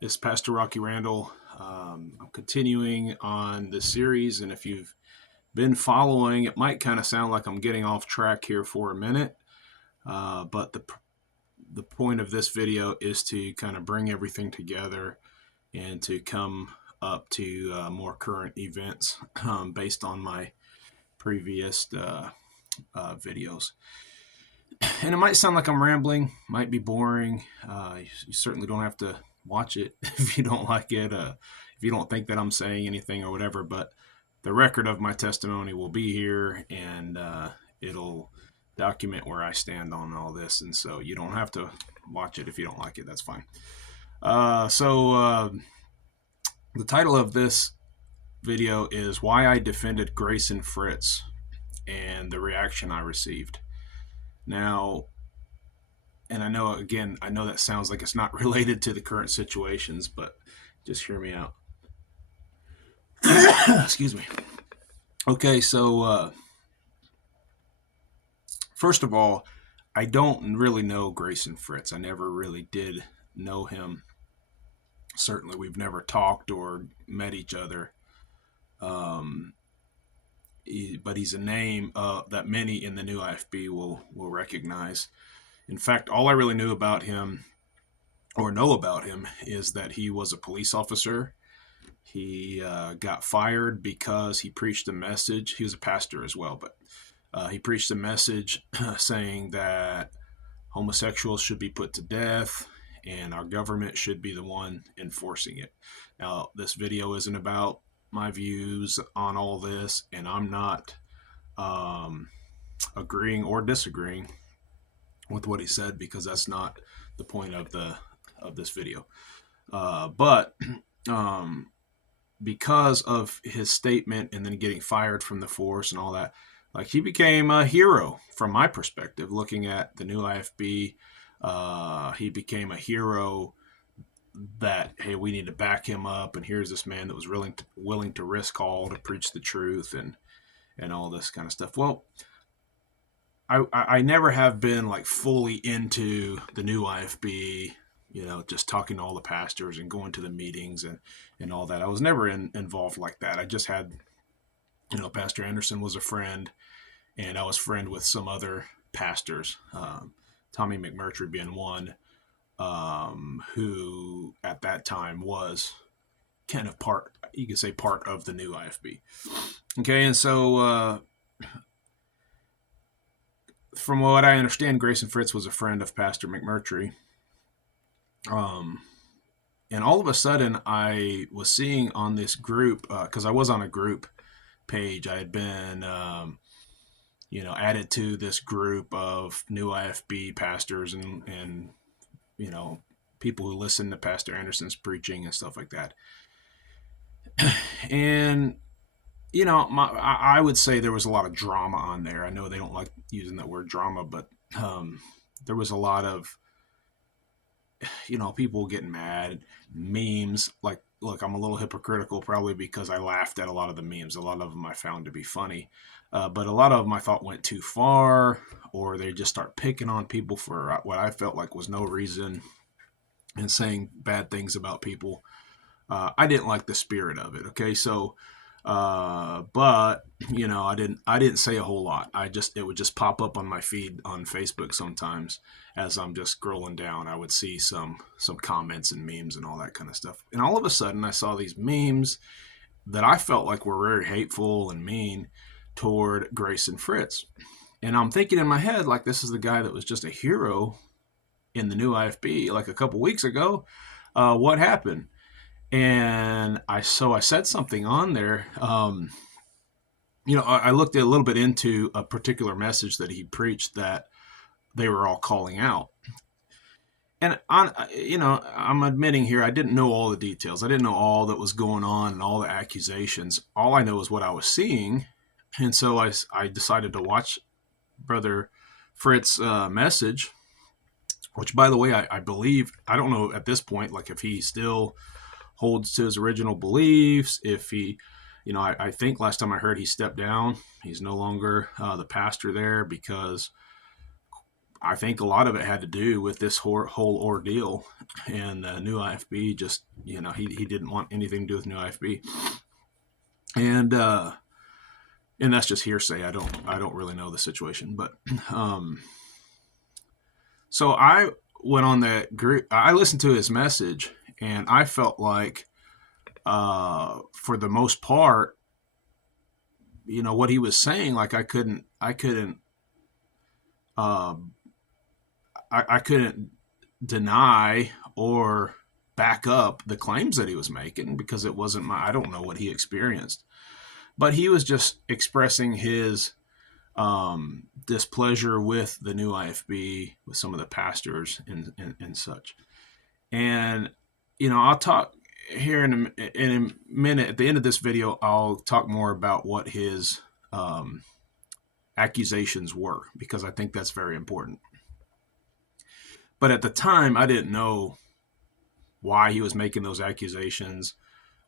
It's Pastor Rocky Randall. I'm continuing on this series, and if you've been following, it might kind of sound like I'm getting off track here for a minute, but the point of this video is to kind of bring everything together and to come up to more current events based on my previous videos. And it might sound like I'm rambling, might be boring. You certainly don't have to watch it if you don't like it, if you don't think that I'm saying anything or whatever. But the record of my testimony will be here, and it'll document where I stand on all this. And so you don't have to watch it if you don't like it. That's fine. So the title of this video is Why I Defended Grayson Fritts and the Reaction I Received. Now, and I know that sounds like it's not related to the current situations, but just hear me out. Excuse me. Okay, so first of all, I don't really know Grayson Fritz. I never really did know him. Certainly, we've never talked or met each other. But he's a name that many in the new IFB will recognize. In fact, all I really knew about him or know about him is that he was a police officer. He got fired because he preached a message. He was a pastor as well, but he preached a message saying that homosexuals should be put to death and our government should be the one enforcing it. Now, this video isn't about my views on all this, and I'm not agreeing or disagreeing with what he said, because that's not the point of this video. But because of his statement and then getting fired from the force and all that, like, he became a hero from my perspective. Looking at the new IFB, he became a hero that, hey, we need to back him up, and here's this man that was willing to risk all to preach the truth and all this kind of stuff. Well, I never have been like fully into the new IFB, just talking to all the pastors and going to the meetings and all that. I was never involved like that. I just had, Pastor Anderson was a friend, and I was friend with some other pastors, Tommy McMurtry being one, who at that time was kind of part of the new IFB. Okay, and so from what I understand, Grayson Fritz was a friend of Pastor McMurtry. And all of a sudden, I was seeing on this group, because I was on a group page. I had been, added to this group of new IFB pastors and people who listen to Pastor Anderson's preaching and stuff like that. And I would say there was a lot of drama on there. I know they don't like using that word drama, but there was a lot of, people getting mad, memes. Like, look, I'm a little hypocritical probably because I laughed at a lot of the memes. A lot of them I found to be funny, but a lot of them I thought went too far, or they just start picking on people for what I felt like was no reason and saying bad things about people. I didn't like the spirit of it. Okay, so but I didn't say a whole lot. It would just pop up on my feed on Facebook sometimes as I'm just scrolling down. I would see some comments and memes and all that kind of stuff. And all of a sudden I saw these memes that I felt like were very hateful and mean toward Grayson Fritz. And I'm thinking in my head, like, this is the guy that was just a hero in the new IFB like a couple weeks ago. What happened? And I said something on there. I looked a little bit into a particular message that he preached that they were all calling out. And I'm admitting here, I didn't know all the details. I didn't know all that was going on and all the accusations. All I know is what I was seeing. And so I decided to watch Brother Fritz's message, which, by the way, I believe, I don't know at this point, like, if he still holds to his original beliefs, if he, I think last time I heard he stepped down. He's no longer the pastor there because I think a lot of it had to do with this whole ordeal, and new IFB just, he didn't want anything to do with new IFB, and that's just hearsay. I don't really know the situation, but so I went on that group. I listened to his message, and I felt like, for the most part, what he was saying, like I couldn't I couldn't deny or back up the claims that he was making, because it wasn't I don't know what he experienced, but he was just expressing his displeasure with the new IFB, with some of the pastors and such. And, I'll talk here in a minute. At the end of this video, I'll talk more about what his accusations were, because I think that's very important. But at the time, I didn't know why he was making those accusations,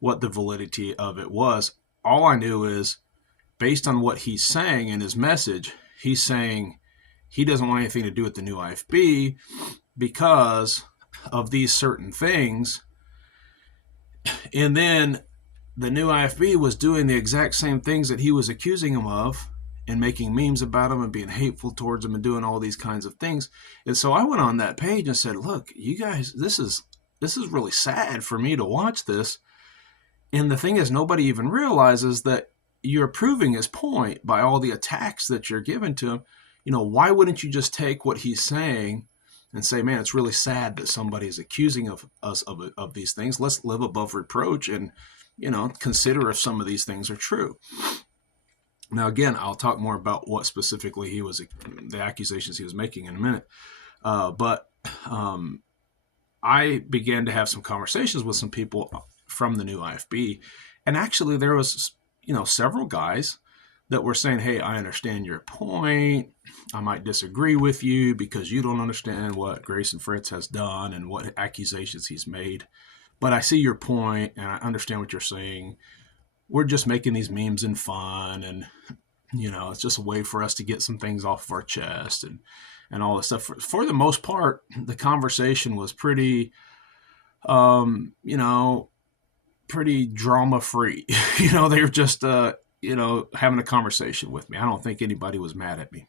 what the validity of it was. All I knew is, based on what he's saying in his message, he's saying he doesn't want anything to do with the new IFB because of these certain things. And then the new IFB was doing the exact same things that he was accusing him of, and making memes about him and being hateful towards him and doing all these kinds of things. And so I went on that page and said, look, you guys, this is really sad for me to watch this. And the thing is, nobody even realizes that you're proving his point by all the attacks that you're giving to him. Why wouldn't you just take what he's saying and say, man, it's really sad that somebody is accusing of us of these things. Let's live above reproach and, consider if some of these things are true. Now, again, I'll talk more about what specifically the accusations he was making in a minute. But I began to have some conversations with some people from the new IFB. And actually there was, several guys that were saying, hey, I understand your point. I might disagree with you because you don't understand what Grayson Fritts has done and what accusations he's made. But I see your point and I understand what you're saying. We're just making these memes in fun, and it's just a way for us to get some things off of our chest and all this stuff. For the most part, the conversation was pretty pretty drama free. They were just having a conversation with me. I don't think anybody was mad at me.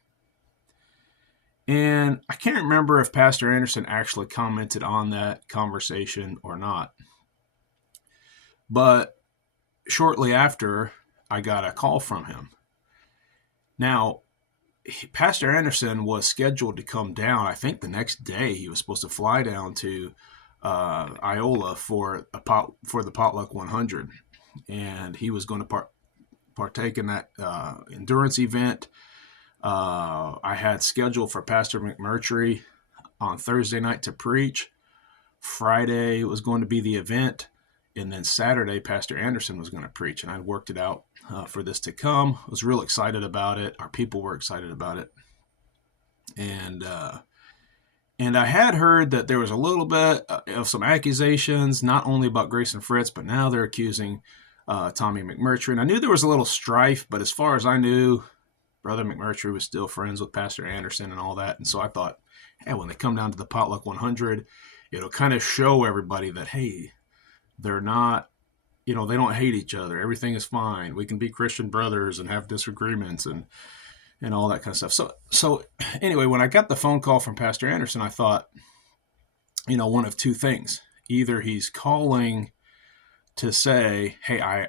And I can't remember if Pastor Anderson actually commented on that conversation or not, but shortly after, I got a call from him. Now, Pastor Anderson was scheduled to come down. I think the next day he was supposed to fly down to Iola for the Potluck 100, and he was going to partake in that endurance event. I had scheduled for Pastor McMurtry on Thursday night to preach. Friday was going to be the event. And then Saturday, Pastor Anderson was going to preach, and I worked it out for this to come. I was real excited about it. Our people were excited about it. And I had heard that there was a little bit of some accusations, not only about Grayson Fritz, but now they're accusing Tommy McMurtry. And I knew there was a little strife, but as far as I knew, Brother McMurtry was still friends with Pastor Anderson and all that. And so I thought, hey, when they come down to the Potluck 100, it'll kind of show everybody that, hey, they're not, they don't hate each other. Everything is fine. We can be Christian brothers and have disagreements and all that kind of stuff. So anyway, when I got the phone call from Pastor Anderson, I thought, one of two things. Either he's calling to say, hey,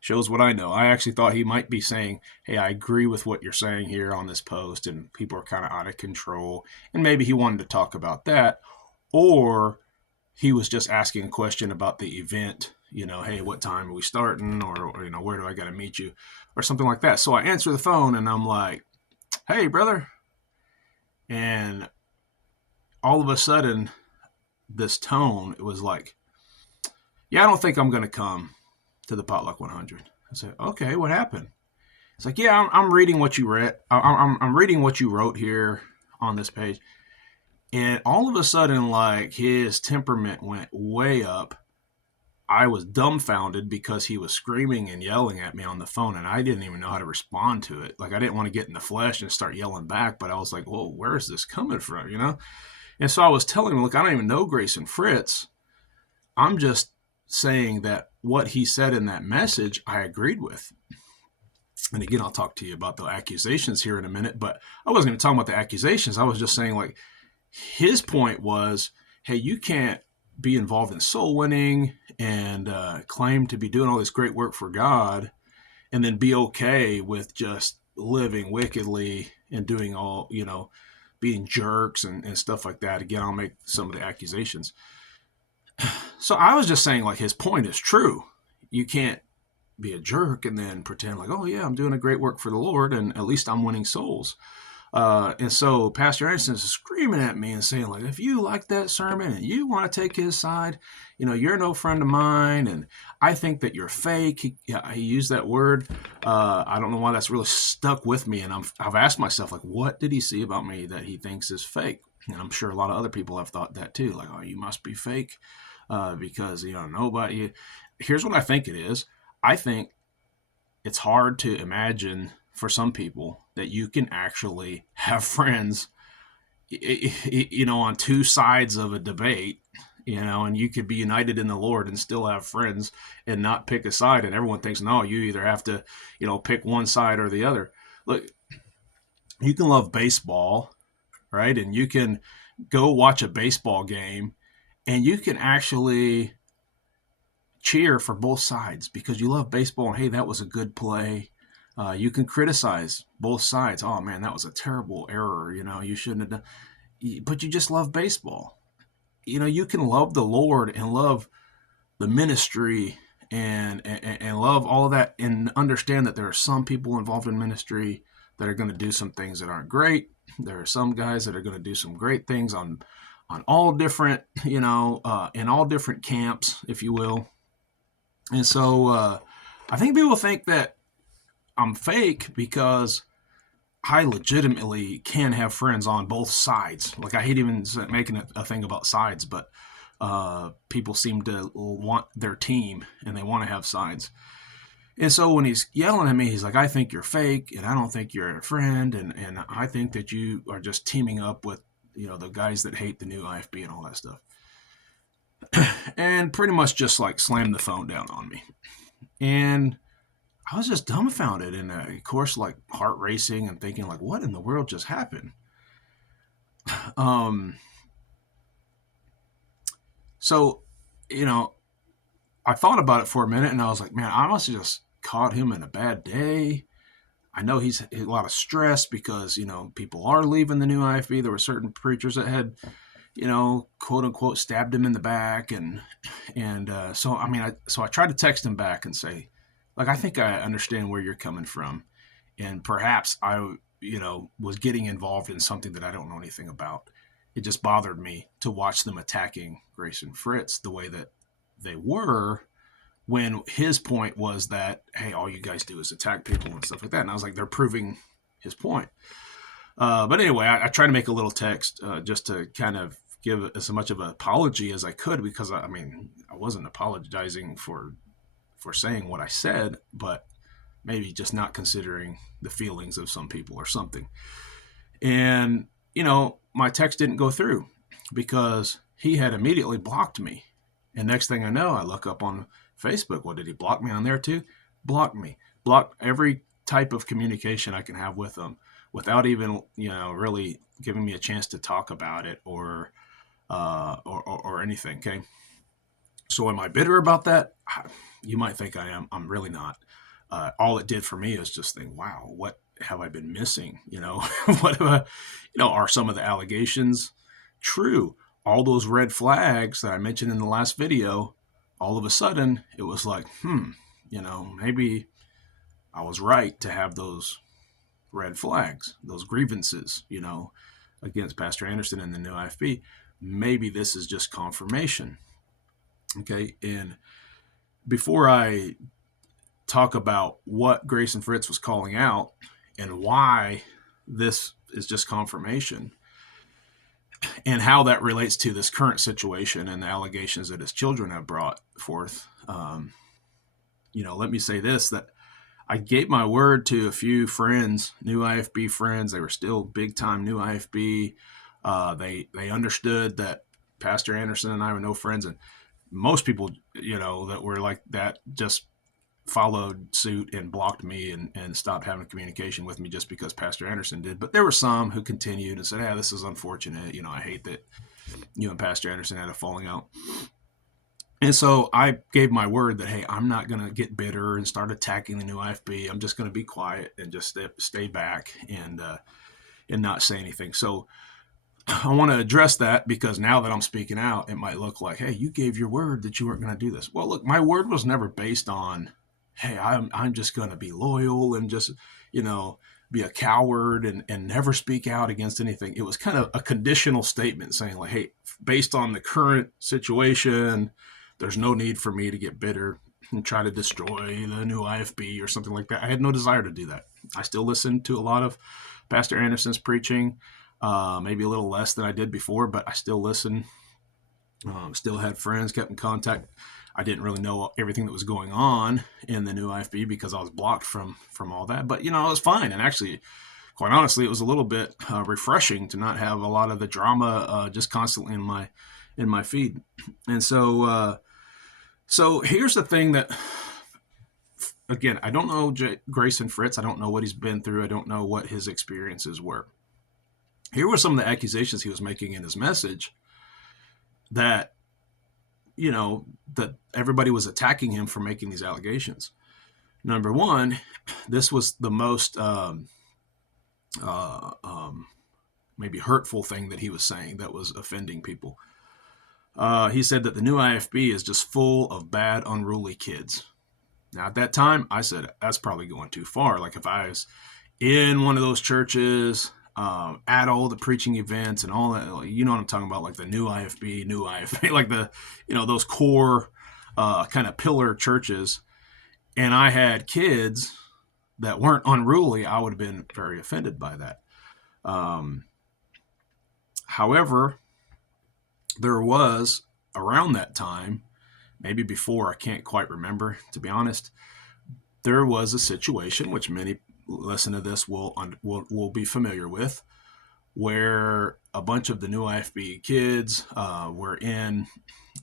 shows what I know. I actually thought he might be saying, hey, I agree with what you're saying here on this post, and people are kind of out of control. And maybe he wanted to talk about that. Or he was just asking a question about the event, hey, what time are we starting? Or where do I got to meet you? Or something like that. So I answer the phone and I'm like, hey, brother. And all of a sudden, this tone, it was like, yeah, I don't think I'm going to come to the Potluck 100. I said, okay, what happened? It's like, yeah, I'm reading what you read. I'm reading what you wrote here on this page. And all of a sudden, like, his temperament went way up. I was dumbfounded because he was screaming and yelling at me on the phone, and I didn't even know how to respond to it. Like, I didn't want to get in the flesh and start yelling back, but I was like, whoa, where is this coming from, you know? And so I was telling him, look, I don't even know Grayson Fritz. I'm just saying that what he said in that message, I agreed with. And again, I'll talk to you about the accusations here in a minute, but I wasn't even talking about the accusations. I was just saying, like, his point was, hey, you can't be involved in soul winning and claim to be doing all this great work for God and then be okay with just living wickedly and doing all, being jerks and stuff like that. Again, I'll make some of the accusations. So I was just saying, like, his point is true. You can't be a jerk and then pretend like, oh yeah, I'm doing a great work for the Lord and at least I'm winning souls. And so Pastor Anderson is screaming at me and saying, like, if you like that sermon and you want to take his side, you're no friend of mine. And I think that you're fake. He used that word. I don't know why that's really stuck with me. And I've asked myself, like, what did he see about me that he thinks is fake? And I'm sure a lot of other people have thought that too. Like, oh, you must be fake because, nobody. Here's what I think it is. I think it's hard to imagine for some people that you can actually have friends, on two sides of a debate, and you could be united in the Lord and still have friends and not pick a side. And everyone thinks, no, you either have to, pick one side or the other. Look, you can love baseball, right? And you can go watch a baseball game and you can actually cheer for both sides because you love baseball and, hey, that was a good play. You can criticize both sides. Oh man, that was a terrible error. You shouldn't have done. But you just love baseball. You can love the Lord and love the ministry and love all of that and understand that there are some people involved in ministry that are going to do some things that aren't great. There are some guys that are going to do some great things on all different, in all different camps, if you will. And so I think people think that I'm fake because I legitimately can have friends on both sides. Like, I hate even making a thing about sides, but people seem to want their team and they want to have sides. And so when he's yelling at me, he's like, I think you're fake and I don't think you're a friend. And I think that you are just teaming up with, the guys that hate the new IFB and all that stuff. And pretty much just like slammed the phone down on me. And I was just dumbfounded and, of course, like heart racing and thinking, like, what in the world just happened? So, I thought about it for a minute and I was like, man, I must have just caught him in a bad day. I know he's a lot of stress because, people are leaving the new IFB. There were certain preachers that had, quote unquote, stabbed him in the back. And so I tried to text him back and say, like, I think I understand where you're coming from. And perhaps I, was getting involved in something that I don't know anything about. It just bothered me to watch them attacking Grayson Fritz the way that they were when his point was that, hey, all you guys do is attack people and stuff like that. And I was like, they're proving his point. But anyway, I tried to make a little text just to kind of give as much of an apology as I could because, I wasn't apologizing for saying what I said, but maybe just not considering the feelings of some people or something. And, my text didn't go through because he had immediately blocked me. And next thing I know, I look up on Facebook. Well, did he block me on there too? Blocked me. Blocked every type of communication I can have with him without even, really giving me a chance to talk about it or anything. Okay. So am I bitter about that? You might think I am. I'm really not. All it did for me is just think, wow, what have I been missing? What are some of the allegations true? All those red flags that I mentioned in the last video, all of a sudden it was like, maybe I was right to have those red flags, those grievances, against Pastor Anderson and the new IFB. Maybe this is just confirmation. Okay. And before I talk about what Grayson Fritz was calling out and why this is just confirmation and how that relates to this current situation and the allegations that his children have brought forth, Let me say this, that I gave my word to a few friends, new IFB friends. They were still big time new IFB. They understood that Pastor Anderson and I were no friends, and most people, that were like that just followed suit and blocked me and stopped having communication with me just because Pastor Anderson did. But there were some who continued and said, "Yeah, this is unfortunate. I hate that you and Pastor Anderson had a falling out." And so I gave my word that, hey, I'm not going to get bitter and start attacking the new IFB. I'm just going to be quiet and just stay back and not say anything. So I want to address that, because now that I'm speaking out, it might look like, hey, you gave your word that you weren't going to do this. Well, look, my word was never based on, hey, I'm just going to be loyal and just, be a coward and never speak out against anything. It was kind of a conditional statement saying like, hey, based on the current situation, there's no need for me to get bitter and try to destroy the new IFB or something like that. I had no desire to do that. I still listen to a lot of Pastor Anderson's preaching, maybe a little less than I did before, but I still listen. Still had friends, kept in contact. I didn't really know everything that was going on in the new IFB because I was blocked from all that. But, it was fine. And actually, quite honestly, it was a little bit refreshing to not have a lot of the drama just constantly in my feed. And so here's the thing that, again, I don't know Grayson Fritts. I don't know what he's been through. I don't know what his experiences were. Here were some of the accusations he was making in his message that, that everybody was attacking him for making these allegations. Number one, this was the most maybe hurtful thing that he was saying that was offending people. He said that the new IFB is just full of bad, unruly kids. Now, at that time, I said, that's probably going too far. Like, if I was in one of those churches, at all the preaching events and all that, what I'm talking about, like the new IFB, like those core kind of pillar churches, and I had kids that weren't unruly, I would have been very offended by that. However, there was, around that time, maybe before, I can't quite remember, to be honest, there was a situation which many listen to this will be familiar with, where a bunch of the new IFB kids were in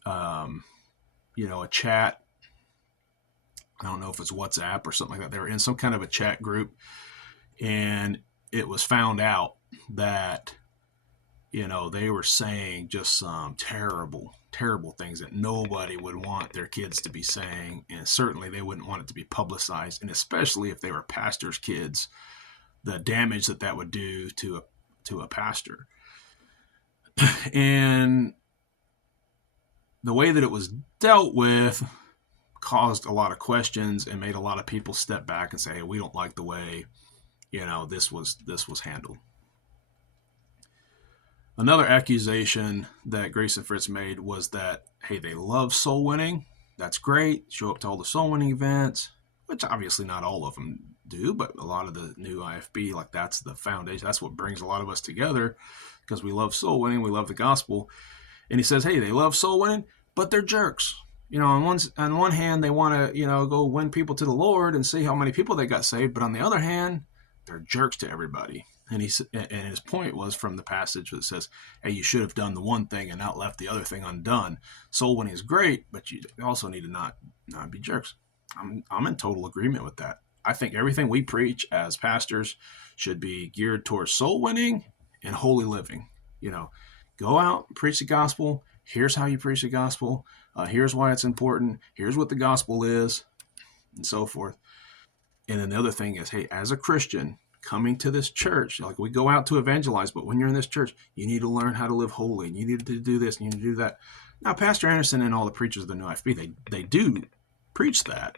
a chat. I don't know if it's WhatsApp or something like that. They were in some kind of a chat group, and it was found out that they were saying just some terrible things that nobody would want their kids to be saying, and certainly they wouldn't want it to be publicized, and especially if they were pastors' kids, the damage that would do to a pastor. And the way that it was dealt with caused a lot of questions and made a lot of people step back and say, hey, we don't like the way this was handled. Another accusation that Grayson Fritz made was that, hey, they love soul winning. That's great. Show up to all the soul winning events, which obviously not all of them do, but a lot of the new IFB, like, that's the foundation. That's what brings a lot of us together, because we love soul winning. We love the gospel. And he says, hey, they love soul winning, but they're jerks. On one hand, they want to, go win people to the Lord and see how many people they got saved. But on the other hand, they're jerks to everybody. And his point was from the passage that says, hey, you should have done the one thing and not left the other thing undone. Soul winning is great, but you also need to not be jerks. I'm in total agreement with that. I think everything we preach as pastors should be geared towards soul winning and holy living. Go out, preach the gospel. Here's how you preach the gospel. Here's why it's important. Here's what the gospel is, and so forth. And then the other thing is, hey, as a Christian coming to this church, like, we go out to evangelize, but when you're in this church, you need to learn how to live holy, and you need to do this, and you need to do that. Now, Pastor Anderson and all the preachers of the new IFB, they do preach that.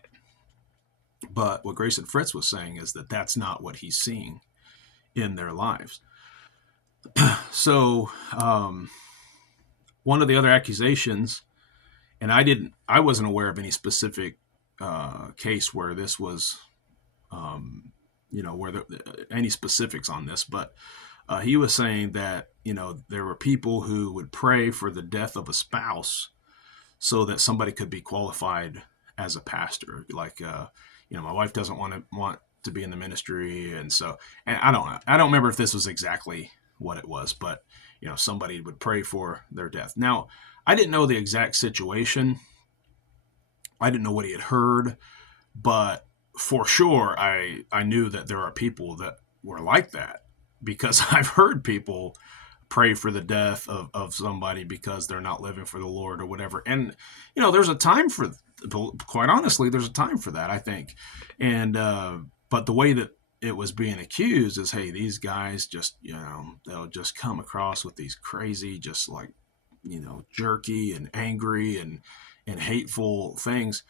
But what Grayson Fritz was saying is that that's not what he's seeing in their lives. So, one of the other accusations, and I wasn't aware of any specific case where this was, any specifics on this, but he was saying that, there were people who would pray for the death of a spouse so that somebody could be qualified as a pastor. Like, my wife doesn't want to be in the ministry, and so, and I don't know. I don't remember if this was exactly what it was, but somebody would pray for their death. Now, I didn't know the exact situation. I didn't know what he had heard, but for sure, I knew that there are people that were like that, because I've heard people pray for the death of somebody because they're not living for the Lord or whatever. And, there's a time for, quite honestly, there's a time for that, I think. And, but the way that it was being accused is, hey, these guys just, they'll just come across with these crazy, just like, jerky and angry and hateful things.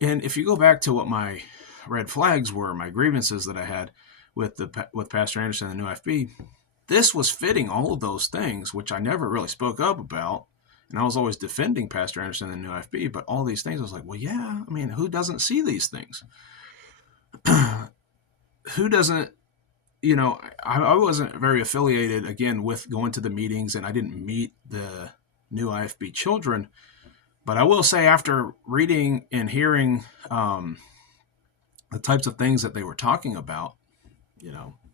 And if you go back to what my red flags were, my grievances that I had with Pastor Anderson and the new IFB, this was fitting all of those things, which I never really spoke up about. And I was always defending Pastor Anderson and the new IFB, but all these things, I was like, well, yeah, I mean, who doesn't see these things? Who doesn't, I wasn't very affiliated, again, with going to the meetings, and I didn't meet the new IFB children. But I will say, after reading and hearing the types of things that they were talking about,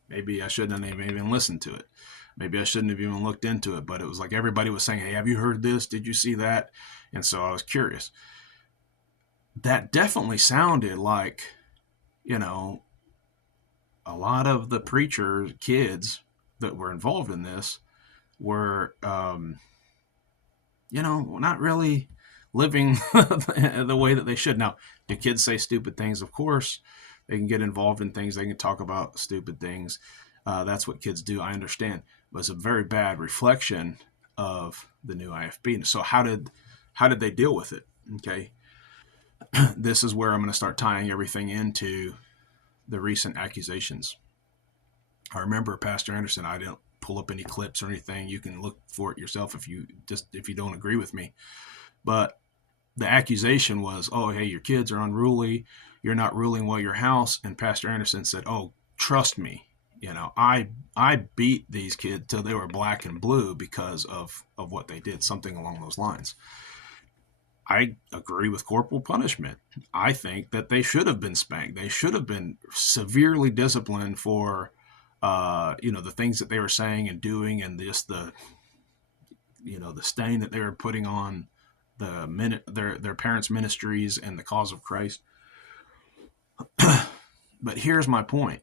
maybe I shouldn't have even listened to it. Maybe I shouldn't have even looked into it. But it was like everybody was saying, hey, have you heard this? Did you see that? And so I was curious. That definitely sounded like, a lot of the preacher kids that were involved in this were, not really living the way that they should. Now, do kids say stupid things? Of course. They can get involved in things. They can talk about stupid things. That's what kids do. I understand. But it's a very bad reflection of the new IFB. So how did they deal with it? Okay. This is where I'm going to start tying everything into the recent accusations. I remember Pastor Anderson, I didn't pull up any clips or anything. You can look for it yourself if you don't agree with me. But the accusation was, oh, hey, your kids are unruly. You're not ruling well your house. And Pastor Anderson said, oh, trust me. I beat these kids till they were black and blue because of what they did, something along those lines. I agree with corporal punishment. I think that they should have been spanked. They should have been severely disciplined for, the things that they were saying and doing, and just the stain that they were putting on their parents' ministries and the cause of Christ. But here's my point.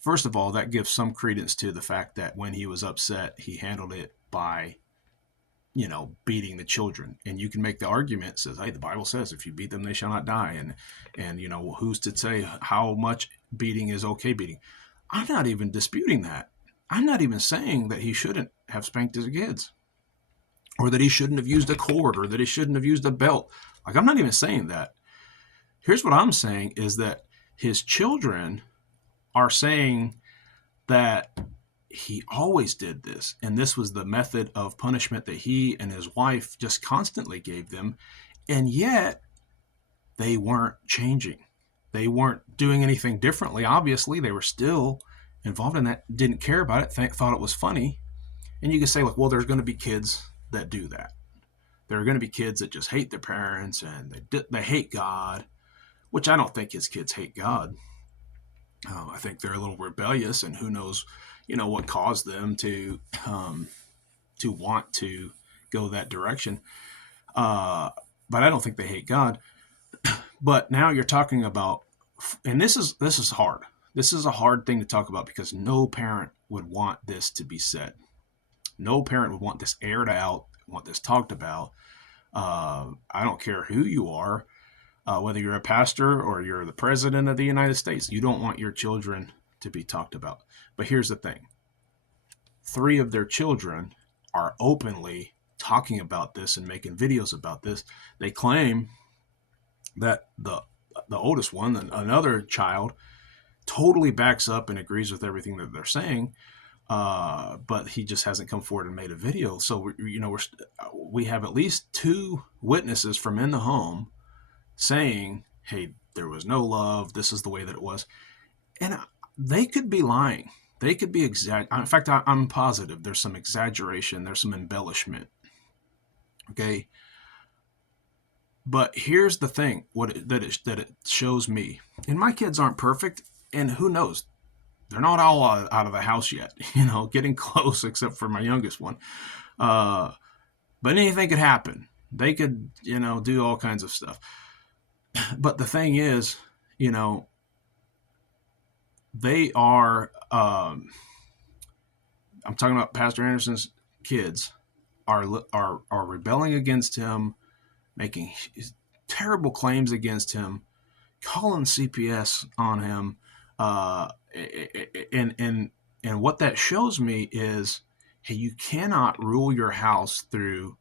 First of all, that gives some credence to the fact that when he was upset, he handled it by, beating the children. And you can make the argument, says, hey, the Bible says, if you beat them, they shall not die. And who's to say how much beating is okay beating? I'm not even disputing that. I'm not even saying that he shouldn't have spanked his kids, or that he shouldn't have used a cord, or that he shouldn't have used a belt. Like, I'm not even saying that. Here's what I'm saying is that his children are saying that he always did this, and this was the method of punishment that he and his wife just constantly gave them, and yet they weren't changing. They weren't doing anything differently. Obviously, they were still involved in that, didn't care about it, thought it was funny. And you can say, like, well, there's going to be kids that do that. There are going to be kids that just hate their parents and they hate God, which I don't think his kids hate God. I think they're a little rebellious, and who knows, what caused them to want to go that direction. But I don't think they hate God. But now you're talking about, and this is hard. This is a hard thing to talk about, because no parent would want this to be said. No parent would want this aired out, want this talked about. I don't care who you are, whether you're a pastor or you're the president of the United States. You don't want your children to be talked about. But here's the thing. 3 of their children are openly talking about this and making videos about this. They claim that the oldest one, another child, totally backs up and agrees with everything that they're saying, but he just hasn't come forward and made a video. So we have at least 2 witnesses from in the home saying, hey, there was no love, this is the way that it was. And they could be lying. They could be in fact, I'm positive there's some exaggeration, there's some embellishment. Okay. But here's the thing: that it shows me, and my kids aren't perfect, and who knows? They're not all out of the house yet. Getting close, except for my youngest one. Uh, but anything could happen. They could, do all kinds of stuff. But the thing is, you know, they are. I'm talking about Pastor Anderson's kids are rebelling against him, making terrible claims against him, calling CPS on him, and what that shows me is, hey, you cannot rule your house through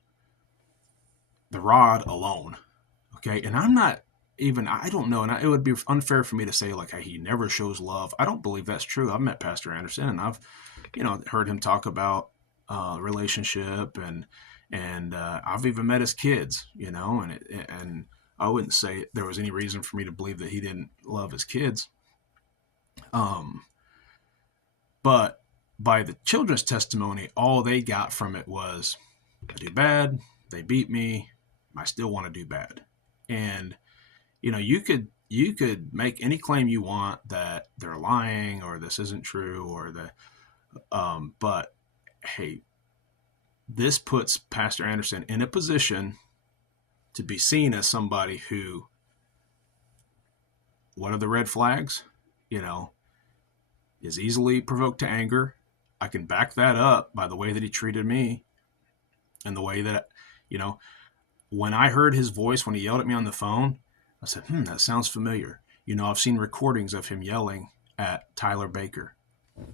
the rod alone. Okay, and I don't know, and it would be unfair for me to say like, hey, he never shows love. I don't believe that's true. I've met Pastor Anderson, and I've heard him talk about relationship, and I've even met his kids, and I wouldn't say there was any reason for me to believe that he didn't love his kids. But by the children's testimony, all they got from it was, I do bad, they beat me, I still want to do bad. And you could make any claim you want that they're lying or this isn't true or but hey, this puts Pastor Anderson in a position to be seen as somebody who, what are the red flags? Is easily provoked to anger. I can back that up by the way that he treated me and the way that, when I heard his voice when he yelled at me on the phone, I said, that sounds familiar. I've seen recordings of him yelling at Tyler Baker.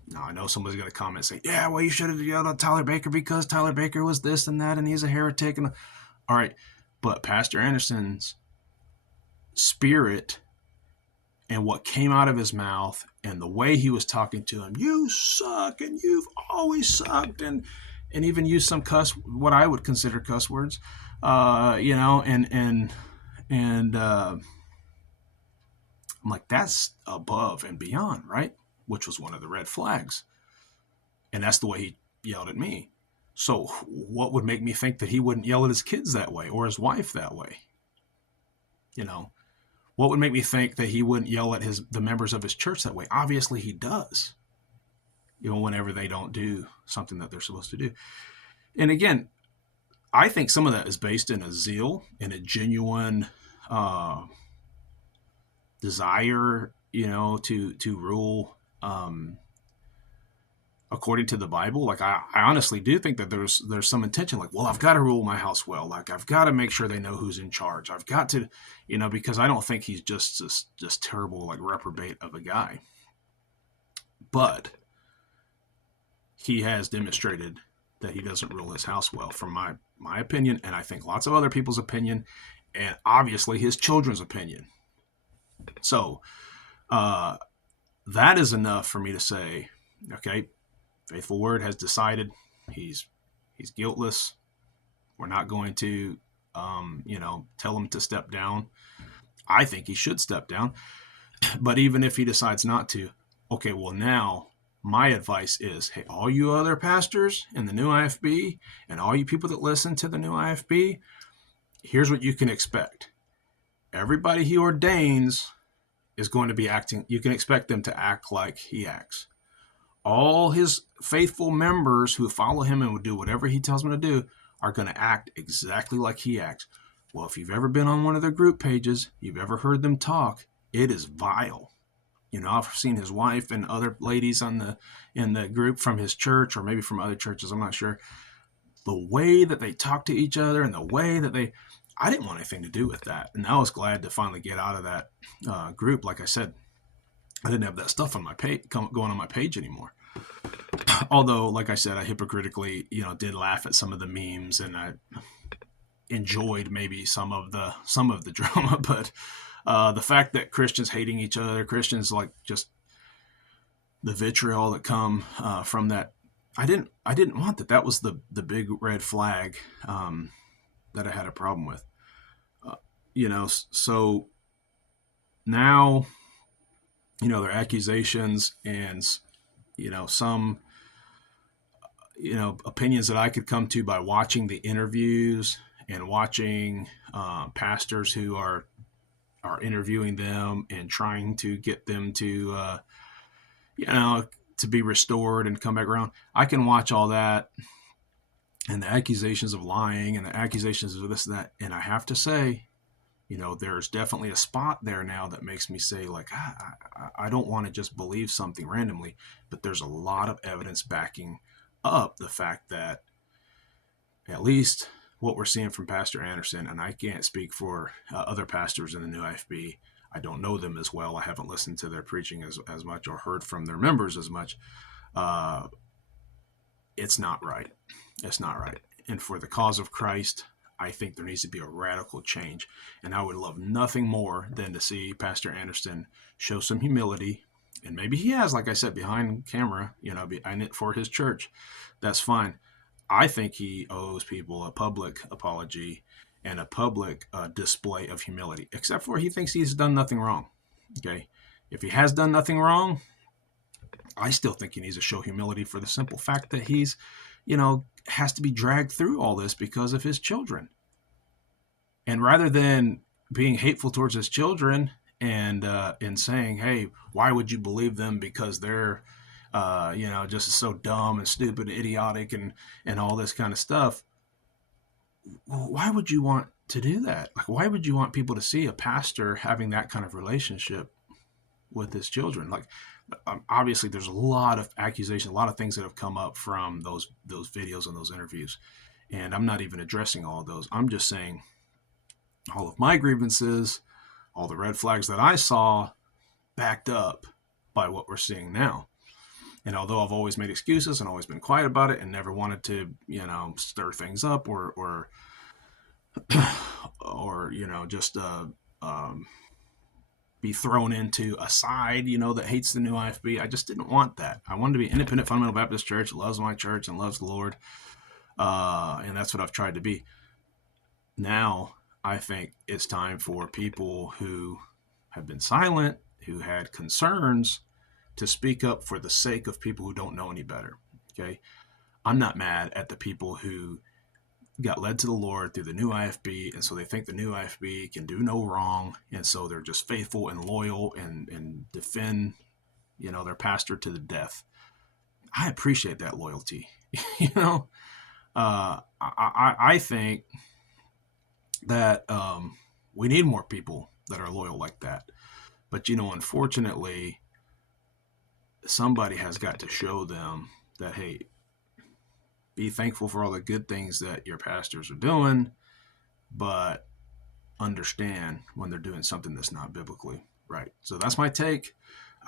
Now, I know somebody's going to comment and say, yeah, well, you should have yelled at Tyler Baker because Tyler Baker was this and that, and he's a heretic. All right, but Pastor Anderson's spirit and what came out of his mouth and the way he was talking to him, you suck and you've always sucked, and even used some what I would consider cuss words, and I'm like, that's above and beyond, right? Which was one of the red flags. And that's the way he yelled at me. So what would make me think that he wouldn't yell at his kids that way or his wife that way? What would make me think that he wouldn't yell at the members of his church that way? Obviously he does, whenever they don't do something that they're supposed to do. And again, I think some of that is based in a zeal and a genuine desire, to rule according to the Bible. Like I honestly do think that there's some intention, like, well, I've got to rule my house well. Like I've got to make sure they know who's in charge. I've got to, because I don't think he's just terrible, like reprobate of a guy. But he has demonstrated that he doesn't rule his house well, from my opinion, and I think lots of other people's opinion, and obviously his children's opinion. So that is enough for me to say, okay, Faithful Word has decided he's guiltless. We're not going to, tell him to step down. I think he should step down. But even if he decides not to, okay, well, now my advice is, hey, all you other pastors in the new IFB and all you people that listen to the new IFB, here's what you can expect. Everybody he ordains is going to be acting. You can expect them to act like he acts. All his faithful members who follow him and will do whatever he tells them to do are going to act exactly like he acts. Well, if you've ever been on one of their group pages, you've ever heard them talk, it is vile. I've seen his wife and other ladies in the group from his church or maybe from other churches, I'm not sure. The way that they talk to each other and the way that I didn't want anything to do with that. And I was glad to finally get out of that group. Like I said, I didn't have that stuff on my page going on my page anymore. Although, like I said, I hypocritically, did laugh at some of the memes, and I enjoyed maybe some of the drama. But the fact that Christians hating each other, Christians like just the vitriol that come from that, I didn't want that. That was the big red flag that I had a problem with. So now, there are accusations and, some, opinions that I could come to by watching the interviews and watching pastors who are interviewing them and trying to get them to you know, to be restored and come back around. I can watch all that and the accusations of lying and the accusations of this and that, and I have to say, you know, there's definitely a spot there now that makes me say, like, I don't want to just believe something randomly, but there's a lot of evidence backing up the fact that at least what we're seeing from Pastor Anderson, and I can't speak for other pastors in the new IFB. I don't know them as well. I haven't listened to their preaching as much or heard from their members as much. Uh, it's not right. It's not right. And for the cause of Christ, I think there needs to be a radical change. And I would love nothing more than to see Pastor Anderson show some humility. And maybe he has, like I said, behind camera, you know, behind it for his church. That's fine. I think he owes people a public apology and a public display of humility, except for he thinks he's done nothing wrong. Okay. If he has done nothing wrong, I still think he needs to show humility for the simple fact that he's, you know, has to be dragged through all this because of his children. And rather than being hateful towards his children and saying, hey, why would you believe them because they're you know, just so dumb and stupid and idiotic and all this kind of stuff. Why would you want to do that? Like, why would you want people to see a pastor having that kind of relationship with his children? Like, obviously, there's a lot of accusations, a lot of things that have come up from those videos and those interviews, and I'm not even addressing all of those. I'm just saying all of my grievances, all the red flags that I saw, backed up by what we're seeing now. And although I've always made excuses and always been quiet about it and never wanted to, you know, stir things up or you know, just be thrown into a side, you know, that hates the new IFB. I just didn't want that. I wanted to be independent fundamental Baptist church, loves my church and loves the Lord. And that's what I've tried to be. Now, I think it's time for people who have been silent, who had concerns, to speak up for the sake of people who don't know any better. Okay. I'm not mad at the people who got led to the Lord through the new IFB, and so they think the new IFB can do no wrong, and so they're just faithful and loyal and defend, you know, their pastor to the death. I appreciate that loyalty. You know, I think that we need more people that are loyal like that. But, you know, unfortunately, somebody has got to show them that, hey, be thankful for all the good things that your pastors are doing, but understand when they're doing something that's not biblically right. So that's my take.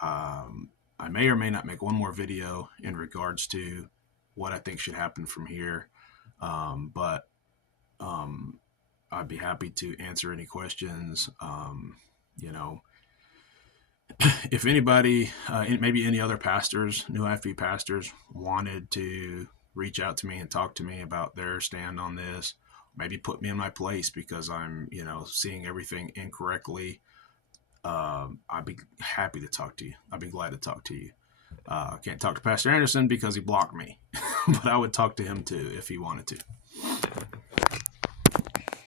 I may or may not make one more video in regards to what I think should happen from here. But I'd be happy to answer any questions. You know, if anybody, maybe any other pastors, new IFB pastors, wanted to reach out to me and talk to me about their stand on this, maybe put me in my place because I'm, you know, seeing everything incorrectly, I'd be happy to talk to you. I'd be glad to talk to you. I can't talk to Pastor Anderson because he blocked me, but I would talk to him too if he wanted to.